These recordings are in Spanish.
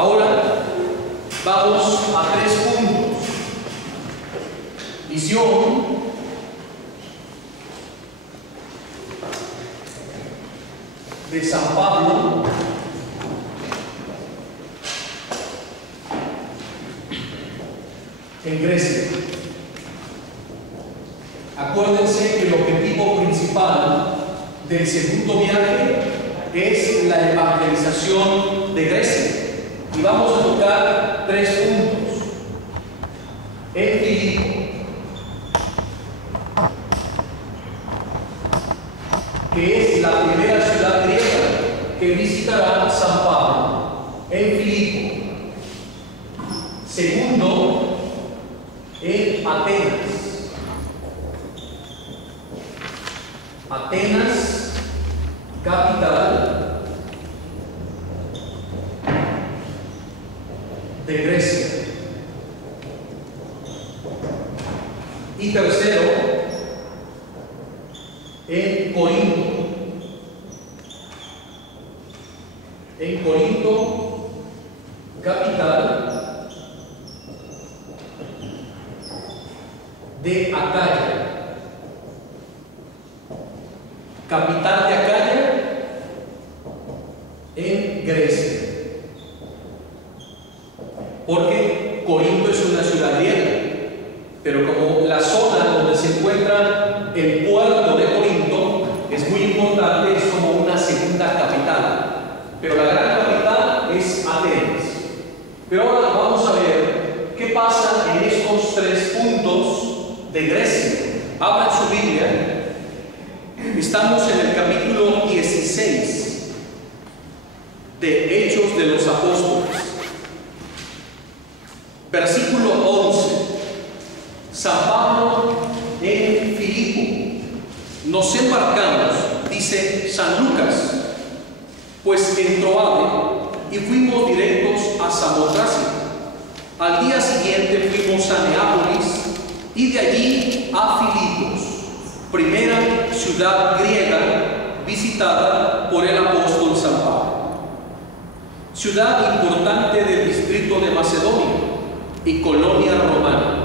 Ahora vamos a 3 puntos. Visión, de San Pablo en Grecia. Acuérdense que el objetivo principal del segundo viaje es la evangelización de Grecia. Y vamos a tocar 3 puntos. En Filipo, que es la primera ciudad griega que visitará San Pablo. En Filipo. Segundo, en Atenas. Atenas, capital de Grecia. Y tercero, en Corinto. En Corinto, capital de Acaya. Capital de Acaya en Grecia. Porque Corinto es una ciudad griega, pero como la zona donde se encuentra el puerto de Corinto es muy importante, es como una segunda capital. Pero la gran capital es Atenas. Pero ahora vamos a ver qué pasa en estos 3 puntos de Grecia. Abran su Biblia. Estamos en el capítulo 16 de Hechos de los Apóstoles. Versículo 11. San Pablo en Filipo. Nos embarcamos, dice San Lucas, pues en Troade, y fuimos directos a Samotracia. Al día siguiente fuimos a Neápolis y de allí a Filipos, primera ciudad griega visitada por el apóstol San Pablo. Ciudad importante del distrito de Macedonia y colonia romana.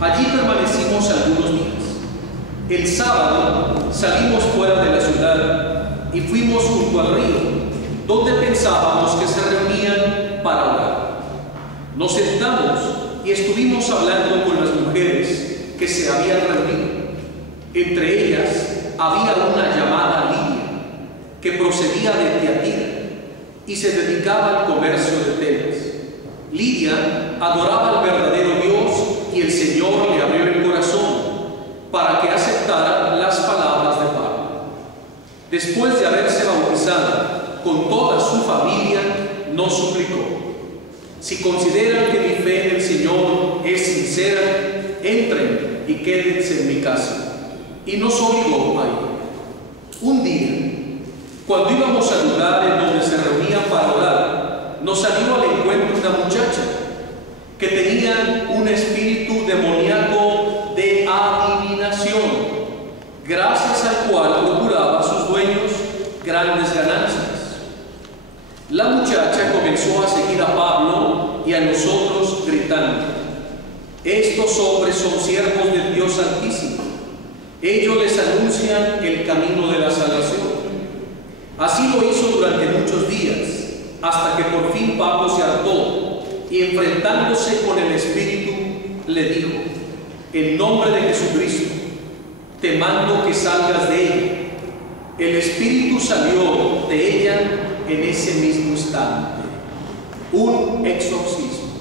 Allí permanecimos algunos días. El sábado salimos fuera de la ciudad y fuimos junto al río, donde pensábamos que se reunían para orar. Nos sentamos y estuvimos hablando con las mujeres que se habían reunido. Entre ellas había una llamada Lidia, que procedía de Tiatira y se dedicaba al comercio de telas. Lidia adoraba al verdadero Dios y el Señor le abrió el corazón para que aceptara las palabras de Pablo. Después de haberse bautizado con toda su familia, nos suplicó: si consideran que mi fe en el Señor es sincera, entren y quédense en mi casa. Y nos obligó a ir. Un día, cuando íbamos al lugar en donde se reunían para orar, nos salió al encuentro una muchacha que tenía un espíritu demoníaco de adivinación, gracias al cual procuraba a sus dueños grandes ganancias. La muchacha comenzó a seguir a Pablo y a nosotros gritando: estos hombres son siervos del Dios Santísimo. Ellos les anuncian el camino de la salvación. Así lo hizo durante muchos días, hasta que por fin Pablo se hartó y, enfrentándose con el Espíritu, le dijo: en nombre de Jesucristo, te mando que salgas de ella. El Espíritu salió de ella en ese mismo instante. Un exorcismo.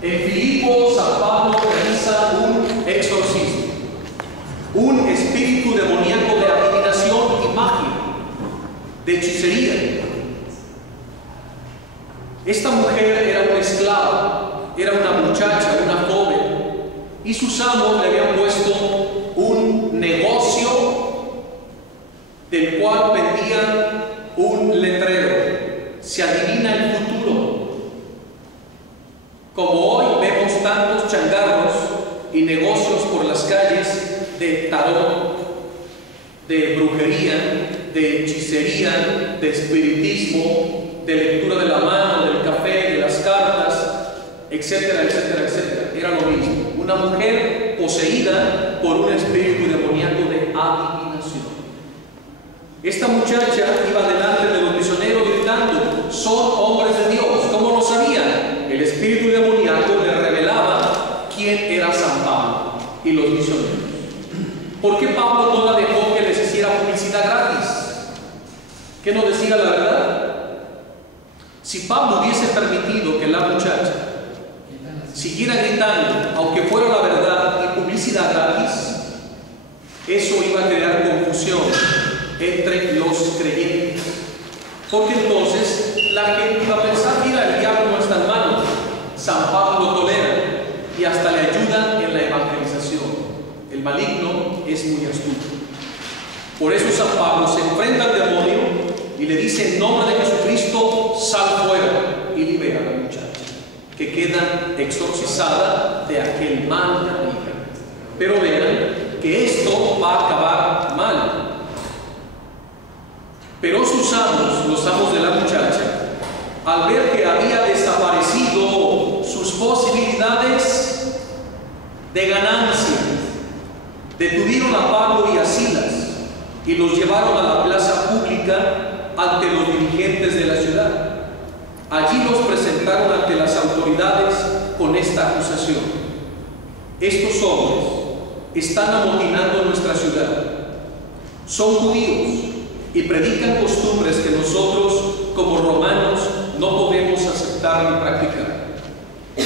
En Filipos, San Pablo realiza un exorcismo. Un espíritu demoníaco de adivinación y magia, de hechicería. Esta mujer era una esclava, era una muchacha, una joven, y sus amos le habían puesto un negocio del cual vendían un letrero: se adivina el futuro. Como hoy vemos tantos changarros y negocios por las calles de tarot, de brujería, de hechicería, de espiritismo, de lectura de la mano, etcétera, etcétera, etcétera. Era lo mismo. Una mujer poseída por un espíritu demoníaco de adivinación. Esta muchacha iba delante de los misioneros gritando: son hombres de Dios. ¿Cómo lo sabían? El espíritu demoníaco le revelaba quién era San Pablo y los misioneros. ¿Por qué Pablo no la dejó que les hiciera publicidad gratis? ¿Que no decía la verdad? Si Pablo hubiese permitido que la muchacha siguiera gritando, aunque fuera la verdad y publicidad gratis, eso iba a crear confusión entre los creyentes. Porque entonces la gente iba a pensar: mira, el diablo no está en mano, San Pablo lo tolera y hasta le ayuda en la evangelización. El maligno es muy astuto. Por eso San Pablo se enfrenta al demonio y le dice: en nombre de Jesucristo, sal fuera, y libera a la muchacha, que queda exorcizada de aquel mal que habita. Pero vean que esto va a acabar mal. Pero sus amos, los amos de la muchacha, al ver que había desaparecido sus posibilidades de ganancia, detuvieron a Pablo y a Silas y los llevaron a la plaza pública ante los dirigentes de la ciudad. Allí los presentaron ante las autoridades con esta acusación: estos hombres están amotinando nuestra ciudad, son judíos y predican costumbres que nosotros como romanos no podemos aceptar ni practicar.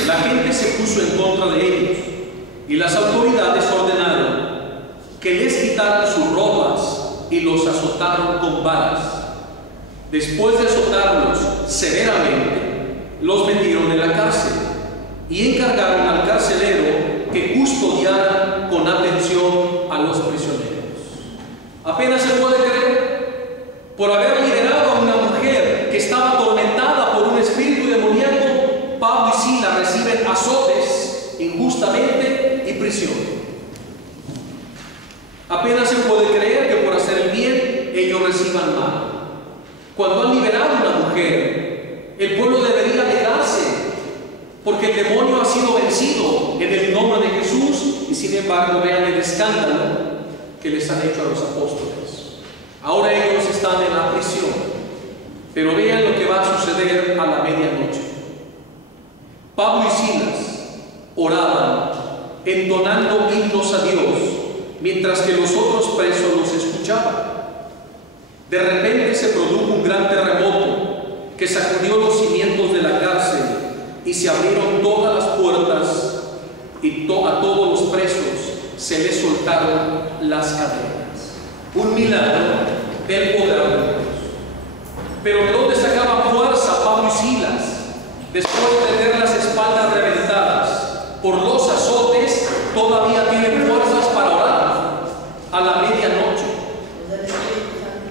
La gente se puso en contra de ellos y las autoridades ordenaron que les quitaran sus ropas y los azotaron con varas. Después de azotarlos severamente, los metieron en la cárcel y encargaron al carcelero que custodiara con atención a los prisioneros. Apenas se puede creer, por haber liberado a una mujer que estaba atormentada por un espíritu demoníaco, Pablo y Silas reciben azotes injustamente y prisión. Apenas se puede creer que por hacer el bien ellos reciban mal. Cuando han liberado a una mujer, el pueblo debería alegrarse, porque el demonio ha sido vencido en el nombre de Jesús. Y sin embargo, vean el escándalo que les han hecho a los apóstoles. Ahora ellos están en la prisión, pero vean lo que va a suceder a la medianoche. Pablo y Silas oraban, entonando himnos a Dios, mientras que los otros presos los escuchaban. De repente se produjo un gran terremoto que sacudió los cimientos de la cárcel y se abrieron todas las puertas y a todos los presos se les soltaron las cadenas. Un milagro del poder de Dios. Pero ¿de dónde sacaban fuerza Pablo y Silas? Después de tener las espaldas reventadas por los azotes, todavía tienen fuerzas para orar a la medianoche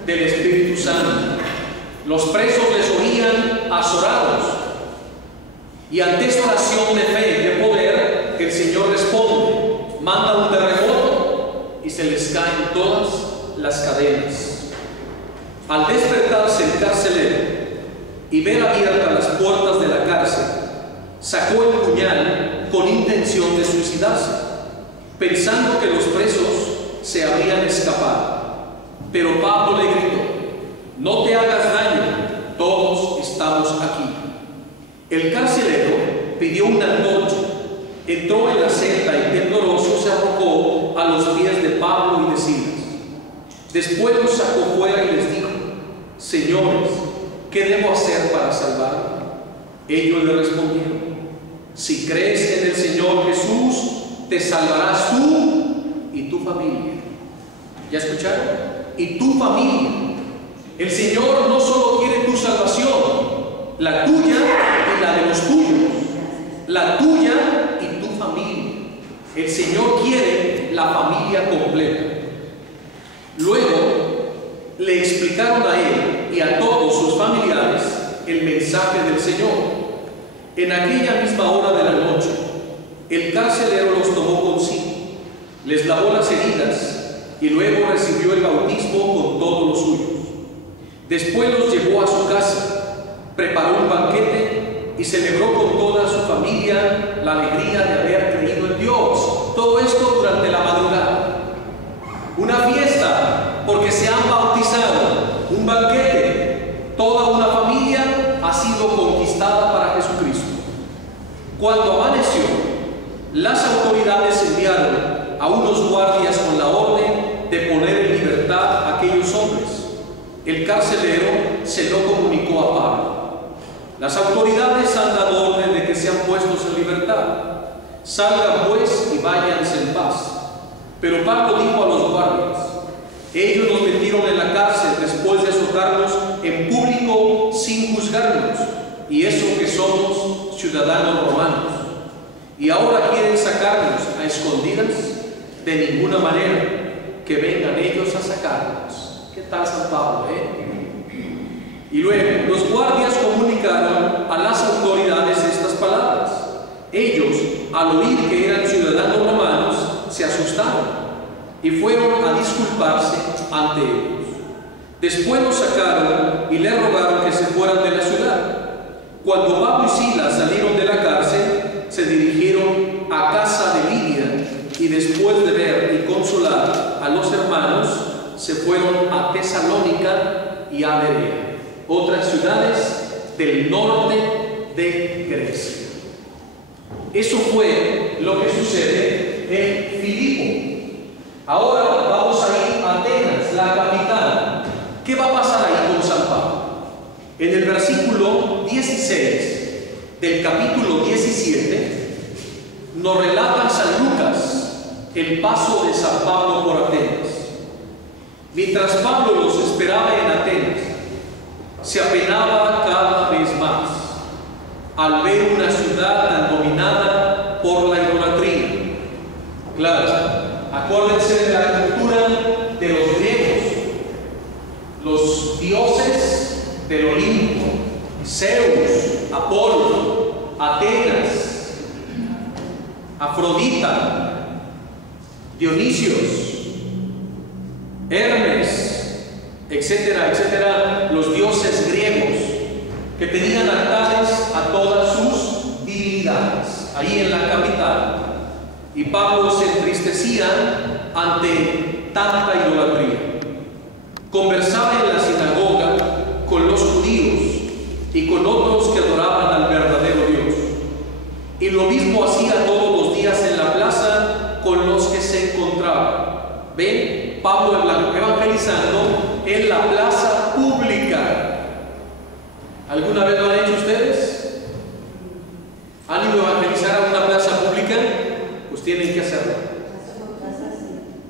del Espíritu Santo. Los presos les oían azorados, y ante esta oración de fe y de poder, el Señor responde, manda un terremoto y se les caen todas las cadenas. Al despertarse el carcelero y ver abiertas las puertas de la cárcel, sacó el puñal con intención de suicidarse, pensando que los presos se habían escapado. Pero Pablo le gritó: no te hagas daño, todos estamos aquí. El carcelero pidió una antorcha, entró en la celda y tembloroso se arrojó a los pies de Pablo y de Silas. Después los sacó fuera y les dijo: señores, ¿qué debo hacer para salvarme? Ellos le respondieron: si crees en el Señor Jesús, te salvarás tú y tu familia. ¿Ya escucharon? Y tu familia. El Señor no solo quiere tu salvación, la tuya y la de los tuyos, la tuya y tu familia. El Señor quiere la familia completa. Luego le explicaron a él y a todos sus familiares el mensaje del Señor. En aquella misma hora de la noche, el carcelero los tomó consigo, les lavó las heridas y luego recibió el bautismo con todos los suyos. Después los llevó a su casa, preparó un banquete y celebró con toda su familia la alegría de haber creído en Dios. Todo esto durante la madrugada. Una fiesta porque se han bautizado, un banquete. Toda una familia ha sido conquistada para Jesucristo. Cuando amaneció, las autoridades enviaron a unos guardias con la orden de poner en libertad a aquellos hombres. El carcelero se lo comunicó a Pablo. Las autoridades han dado orden de que sean puestos en libertad. Salgan pues y váyanse en paz. Pero Pablo dijo a los guardias: ellos nos metieron en la cárcel después de azotarnos en público sin juzgarnos, y eso que somos ciudadanos romanos. Y ahora quieren sacarnos a escondidas. De ninguna manera, que vengan ellos a sacarnos. ¿Qué tal San Pablo, Y luego los guardias comunicaron a las autoridades estas palabras. Ellos, al oír que eran ciudadanos romanos, se asustaron y fueron a disculparse ante ellos. Después los sacaron y le rogaron que se fueran de la ciudad. Cuando Pablo y Silas salieron de la cárcel, se dirigieron a casa de Lidia, y después de ver y consolar a los hermanos, se fueron a Tesalónica y a Berea, otras ciudades del norte de Grecia. Eso fue lo que sucede en Filipo. Ahora vamos a ir a Atenas, la capital. ¿Qué va a pasar ahí con San Pablo? En el versículo 16 del capítulo 17 nos relata San Lucas el paso de San Pablo por Atenas. Mientras Pablo los esperaba en Atenas, se apenaba cada vez más al ver una ciudad tan dominada por la idolatría. Claro, acuérdense de la cultura de los griegos, los dioses del Olimpo, Zeus, Apolo, Atenas, Afrodita, Dionisios, Hermes, etcétera, etcétera, los dioses griegos que tenían altares a todas sus divinidades, ahí en la capital. Y Pablo se entristecía ante tanta idolatría. Conversaba en la sinagoga con los judíos y con otros que adoraban al verdadero Dios. Y lo mismo hacía todos los días en la plaza con los que se encontraban. ¿Ven? Pablo evangelizando en la plaza pública. ¿Alguna vez lo han hecho ustedes? ¿Han ido a evangelizar a una plaza pública? Pues tienen que hacerlo.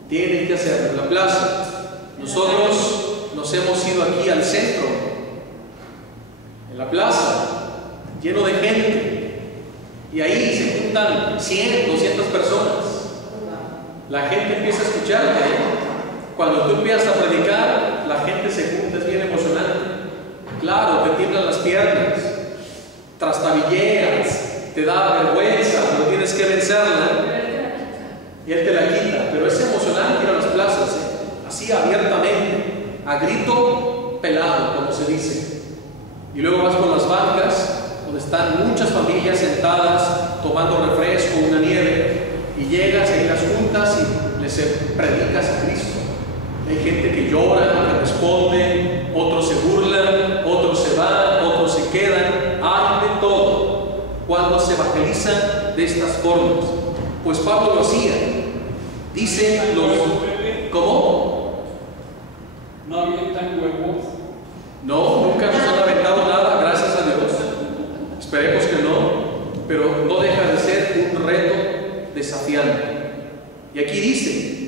Tienen que hacerlo en la plaza. Nosotros nos hemos ido aquí al centro, en la plaza, lleno de gente, y ahí se juntan 100, 200 personas. La gente empieza a escucharte. Cuando tú empiezas a predicar, la gente se junta, es bien emocionante. Claro, te tiemblan las piernas, trastabilleas, te da vergüenza, pero tienes que vencerla y Él te la quita. Pero es emocionante ir a las plazas, así abiertamente, a grito pelado, como se dice. Y luego vas por las bancas, donde están muchas familias sentadas, tomando refresco, una nieve, y llegas y las juntas y les predicas a Cristo. Hay gente que llora, que responde, otros se burlan, otros se van, otros se quedan. Hay de todo cuando se evangeliza de estas formas. Pues Pablo lo hacía. Dice los... ¿Cómo? ¿No avientan huevos? No, nunca nos han aventado nada, gracias a Dios. Esperemos que no, pero no deja de ser un reto desafiante. Y aquí dice,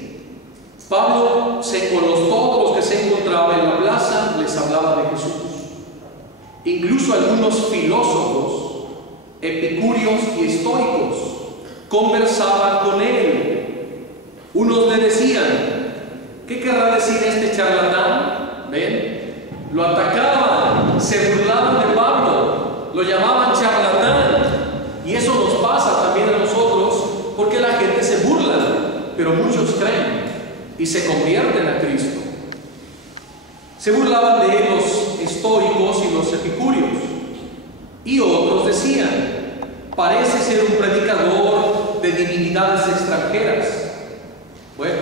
Pablo con todos los que se encontraban en la plaza les hablaba de Jesús. Incluso algunos filósofos, epicúreos y estoicos conversaban con él. Unos le decían: ¿qué querrá decir este charlatán? ¿Ven? Lo atacaban, se burlaban de Pablo, lo llamaban charlatán. Y eso nos pasa también a nosotros, porque la gente se burla, pero muchos creen y se convierten a Cristo. Se burlaban de los estoicos y los epicúreos. Y otros decían: parece ser un predicador de divinidades extranjeras. Bueno,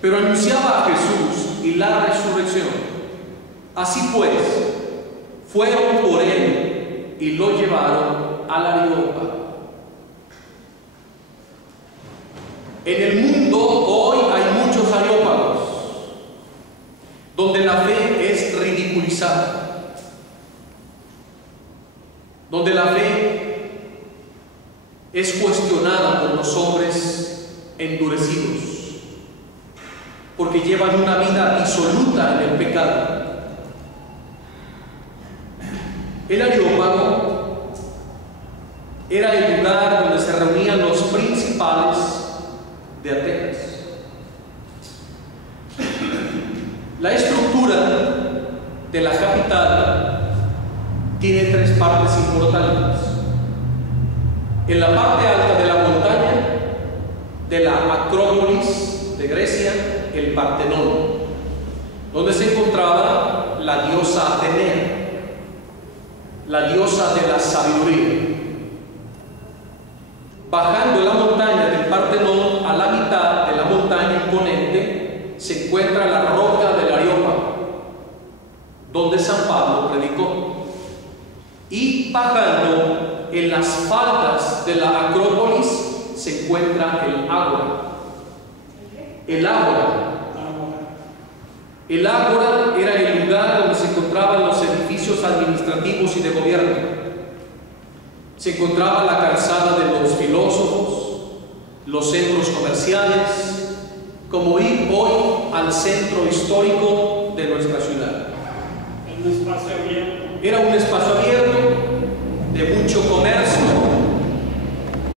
pero anunciaba a Jesús y la resurrección. Así pues, fueron por él y lo llevaron al Areópago. En el mundo hoy hay muchos areópagos, donde la fe es ridiculizada, donde la fe es cuestionada por los hombres endurecidos, porque llevan una vida disoluta en el pecado. El Areópago era el lugar donde se reunían los principales de Atenas. La estructura de la capital tiene tres partes importantes. En la parte alta de la montaña de la Acrópolis de Grecia, el Partenón, donde se encontraba la diosa Atenea, la diosa de la sabiduría. Bajando la montaña del Partenón, a la mitad de la montaña imponente se encuentra la roca del Areópago, donde San Pablo predicó. Y bajando en las faldas de la Acrópolis se encuentra el Ágora. El Ágora. El Ágora era el lugar donde se encontraban los edificios administrativos y de gobierno. Se encontraba la calzada de los filósofos, los centros comerciales, como ir hoy al centro histórico de nuestra ciudad. Un espacio abierto. Era un espacio abierto